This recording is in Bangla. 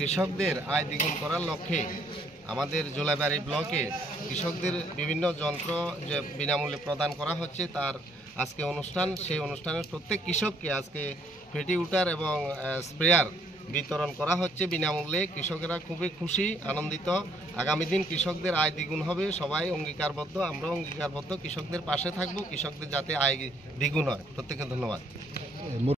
কৃষকদের আয় দ্বিগুণ করার লক্ষ্যে আমাদের জোলাইবাড়ি ব্লকে কৃষকদের বিভিন্ন যন্ত্র যে বিনামূল্যে প্রদান করা হচ্ছে তার আজকে অনুষ্ঠান। সেই অনুষ্ঠানের প্রত্যেক কৃষককে আজকে ফেটিউটার এবং স্প্রেয়ার বিতরণ করা হচ্ছে বিনামূল্যে। কৃষকেরা খুবই খুশি, আনন্দিত। আগামী দিন কৃষকদের আয় দ্বিগুণ হবে, সবাই অঙ্গীকারবদ্ধ, আমরাও অঙ্গীকারবদ্ধ কৃষকদের পাশে থাকব, কৃষকদের যাতে আয় দ্বিগুণ হয়। প্রত্যেককে ধন্যবাদ।